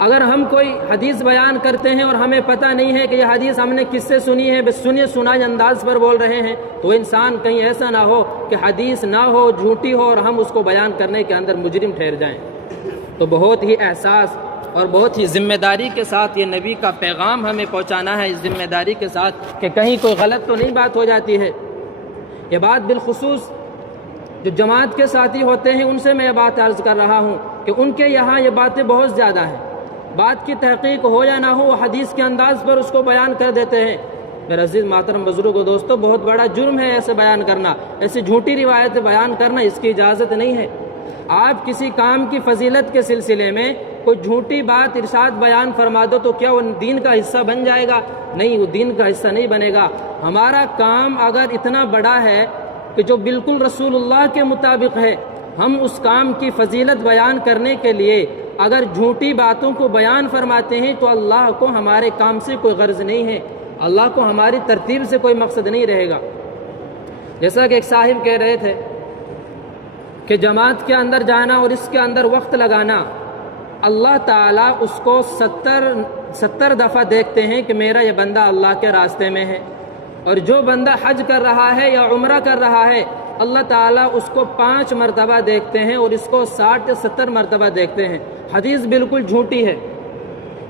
اگر ہم کوئی حدیث بیان کرتے ہیں اور ہمیں پتہ نہیں ہے کہ یہ حدیث ہم نے کس سے سنی ہے، بس سنے سنائے انداز پر بول رہے ہیں، تو انسان کہیں ایسا نہ ہو کہ حدیث نہ ہو، جھوٹی ہو، اور ہم اس کو بیان کرنے کے اندر مجرم ٹھہر جائیں۔ تو بہت ہی احساس اور بہت ہی ذمہ داری کے ساتھ یہ نبی کا پیغام ہمیں پہنچانا ہے، اس ذمہ داری کے ساتھ کہ کہیں کوئی غلط تو نہیں بات ہو جاتی ہے۔ یہ بات بالخصوص جو جماعت کے ساتھی ہوتے ہیں ان سے میں یہ بات عرض کر رہا ہوں کہ ان کے یہاں یہ باتیں بہت زیادہ ہیں، بات کی تحقیق ہو یا نہ ہو، وہ حدیث کے انداز پر اس کو بیان کر دیتے ہیں۔ میرے عزیز محترم بزرگ و دوستو، بہت بڑا جرم ہے ایسے بیان کرنا، ایسی جھوٹی روایت بیان کرنا، اس کی اجازت نہیں ہے۔ آپ کسی کام کی فضیلت کے سلسلے میں کوئی جھوٹی بات ارشاد بیان فرما دو تو کیا وہ دین کا حصہ بن جائے گا؟ نہیں، وہ دین کا حصہ نہیں بنے گا۔ ہمارا کام اگر اتنا بڑا ہے کہ جو بالکل رسول اللہ کے مطابق ہے، ہم اس کام کی فضیلت بیان کرنے کے لیے اگر جھوٹی باتوں کو بیان فرماتے ہیں تو اللہ کو ہمارے کام سے کوئی غرض نہیں ہے، اللہ کو ہماری ترتیب سے کوئی مقصد نہیں رہے گا۔ جیسا کہ ایک صاحب کہہ رہے تھے کہ جماعت کے اندر جانا اور اس کے اندر وقت لگانا، اللہ تعالیٰ اس کو 70 دفعہ دیکھتے ہیں کہ میرا یہ بندہ اللہ کے راستے میں ہے، اور جو بندہ حج کر رہا ہے یا عمرہ کر رہا ہے، اللہ تعالیٰ اس کو 5 مرتبہ دیکھتے ہیں اور اس کو 60 یا 70 مرتبہ دیکھتے ہیں۔ حدیث بالکل جھوٹی ہے،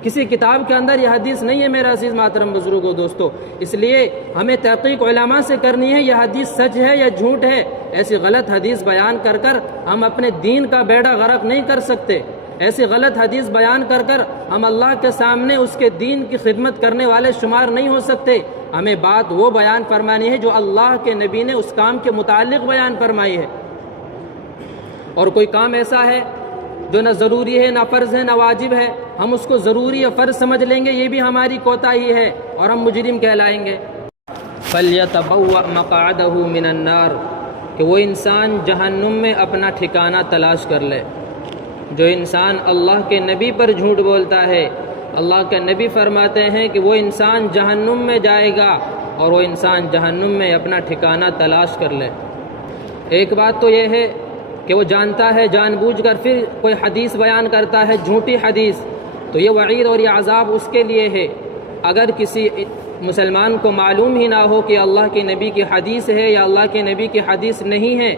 کسی کتاب کے اندر یہ حدیث نہیں ہے میرا عزیز محترم بزرگو دوستو۔ اس لیے ہمیں تحقیق علماء سے کرنی ہے، یہ حدیث سچ ہے یا جھوٹ ہے۔ ایسی غلط حدیث بیان کر کر ہم اپنے دین کا بیڑا غرق نہیں کر سکتے، ایسی غلط حدیث بیان کر کر ہم اللہ کے سامنے اس کے دین کی خدمت کرنے والے شمار نہیں ہو سکتے۔ ہمیں بات وہ بیان فرمانی ہے جو اللہ کے نبی نے اس کام کے متعلق بیان فرمائی ہے۔ اور کوئی کام ایسا ہے جو نہ ضروری ہے، نہ فرض ہے، نہ واجب ہے، ہم اس کو ضروری یا فرض سمجھ لیں گے، یہ بھی ہماری کوتاہی ہے اور ہم مجرم کہلائیں گے۔ فَلْيَتَبَوَّأْ مَقْعَدَهُ مِنَ النَّارِ، کہ وہ انسان جہنم میں اپنا ٹھکانہ تلاش کر لے۔ جو انسان اللہ کے نبی پر جھوٹ بولتا ہے، اللہ کے نبی فرماتے ہیں کہ وہ انسان جہنم میں جائے گا، اور وہ انسان جہنم میں اپنا ٹھکانہ تلاش کر لے۔ ایک بات تو یہ ہے کہ وہ جانتا ہے جان بوجھ کر پھر کوئی حدیث بیان کرتا ہے، جھوٹی حدیث، تو یہ وعید اور یہ عذاب اس کے لیے ہے۔ اگر کسی مسلمان کو معلوم ہی نہ ہو کہ اللہ کے نبی کی حدیث ہے یا اللہ کے نبی کی حدیث نہیں ہے،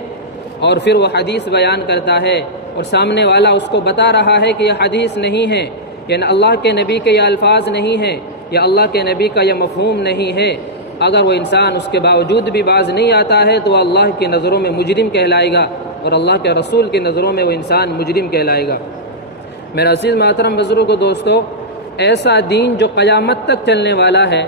اور پھر وہ حدیث بیان کرتا ہے اور سامنے والا اس کو بتا رہا ہے کہ یہ حدیث نہیں ہے، یعنی اللہ کے نبی کے یہ الفاظ نہیں ہیں یا اللہ کے نبی کا یہ مفہوم نہیں ہے، اگر وہ انسان اس کے باوجود بھی باز نہیں آتا ہے تو اللہ کی نظروں میں مجرم کہلائے گا، اور اللہ کے رسول کی نظروں میں وہ انسان مجرم کہلائے گا۔ میرا عزیز محترم بزرگوں کو دوستو، ایسا دین جو قیامت تک چلنے والا ہے،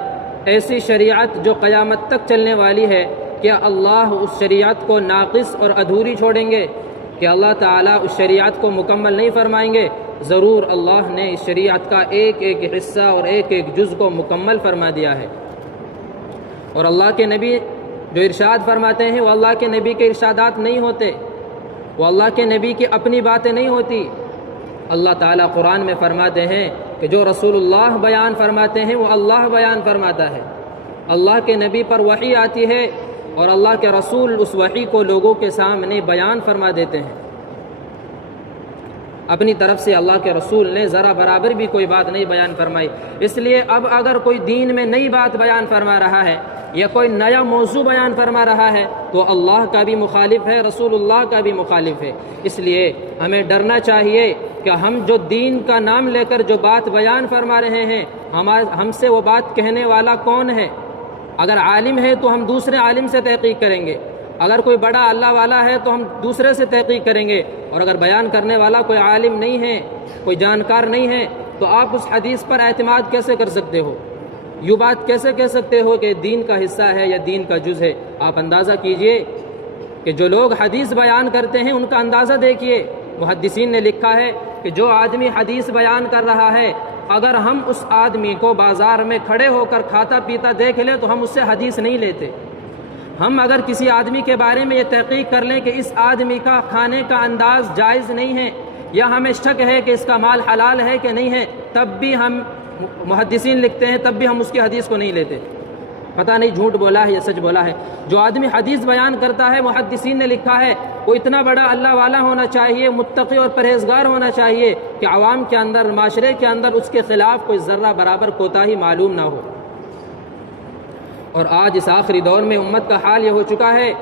ایسی شریعت جو قیامت تک چلنے والی ہے، کیا اللہ اس شریعت کو ناقص اور ادھوری چھوڑیں گے؟ کہ اللہ تعالیٰ اس شریعت کو مکمل نہیں فرمائیں گے؟ ضرور اللہ نے اس شریعت کا ایک ایک حصہ اور ایک ایک جز کو مکمل فرما دیا ہے۔ اور اللہ کے نبی جو ارشاد فرماتے ہیں وہ اللہ کے نبی کے ارشادات نہیں ہوتے، وہ اللہ کے نبی کی اپنی باتیں نہیں ہوتی۔ اللہ تعالیٰ قرآن میں فرماتے ہیں کہ جو رسول اللہ بیان فرماتے ہیں وہ اللہ بیان فرماتا ہے۔ اللہ کے نبی پر وحی آتی ہے اور اللہ کے رسول اس وحی کو لوگوں کے سامنے بیان فرما دیتے ہیں۔ اپنی طرف سے اللہ کے رسول نے ذرا برابر بھی کوئی بات نہیں بیان فرمائی۔ اس لیے اب اگر کوئی دین میں نئی بات بیان فرما رہا ہے یا کوئی نیا موضوع بیان فرما رہا ہے تو اللہ کا بھی مخالف ہے، رسول اللہ کا بھی مخالف ہے۔ اس لیے ہمیں ڈرنا چاہیے کہ ہم جو دین کا نام لے کر جو بات بیان فرما رہے ہیں، ہم سے وہ بات کہنے والا کون ہے؟ اگر عالم ہے تو ہم دوسرے عالم سے تحقیق کریں گے، اگر کوئی بڑا اللہ والا ہے تو ہم دوسرے سے تحقیق کریں گے، اور اگر بیان کرنے والا کوئی عالم نہیں ہے، کوئی جانکار نہیں ہے، تو آپ اس حدیث پر اعتماد کیسے کر سکتے ہو؟ یوں بات کیسے کہہ سکتے ہو کہ دین کا حصہ ہے یا دین کا جز ہے؟ آپ اندازہ کیجئے کہ جو لوگ حدیث بیان کرتے ہیں ان کا اندازہ دیکھیے۔ محدثین نے لکھا ہے کہ جو آدمی حدیث بیان کر رہا ہے، اگر ہم اس آدمی کو بازار میں کھڑے ہو کر کھاتا پیتا دیکھ لیں تو ہم اس سے حدیث نہیں لیتے۔ ہم اگر کسی آدمی کے بارے میں یہ تحقیق کر لیں کہ اس آدمی کا کھانے کا انداز جائز نہیں ہے، یا ہمیں شک ہے کہ اس کا مال حلال ہے کہ نہیں ہے، تب بھی ہم محدثین لکھتے ہیں تب بھی ہم اس کی حدیث کو نہیں لیتے۔ پتہ نہیں جھوٹ بولا ہے یا سچ بولا ہے۔ جو آدمی حدیث بیان کرتا ہے، محدثین نے لکھا ہے وہ اتنا بڑا اللہ والا ہونا چاہیے، متقی اور پرہیزگار ہونا چاہیے کہ عوام کے اندر، معاشرے کے اندر اس کے خلاف کوئی ذرہ برابر کوتاہی معلوم نہ ہو۔ اور آج اس آخری دور میں امت کا حال یہ ہو چکا ہے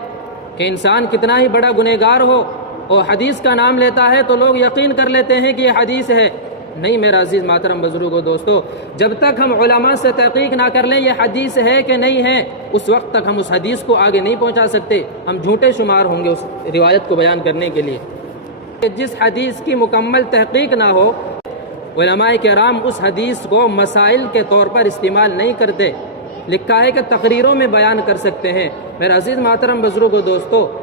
کہ انسان کتنا ہی بڑا گنہگار ہو اور حدیث کا نام لیتا ہے تو لوگ یقین کر لیتے ہیں کہ یہ حدیث ہے۔ نہیں میرا عزیز محترم بزرگو دوستو، جب تک ہم علماء سے تحقیق نہ کر لیں یہ حدیث ہے کہ نہیں ہے، اس وقت تک ہم اس حدیث کو آگے نہیں پہنچا سکتے، ہم جھوٹے شمار ہوں گے اس روایت کو بیان کرنے کے لیے۔ جس حدیث کی مکمل تحقیق نہ ہو، علماء کرام اس حدیث کو مسائل کے طور پر استعمال نہیں کرتے، لکھا ہے کہ تقریروں میں بیان کر سکتے ہیں۔ میرا عزیز محترم بزرگو دوستو،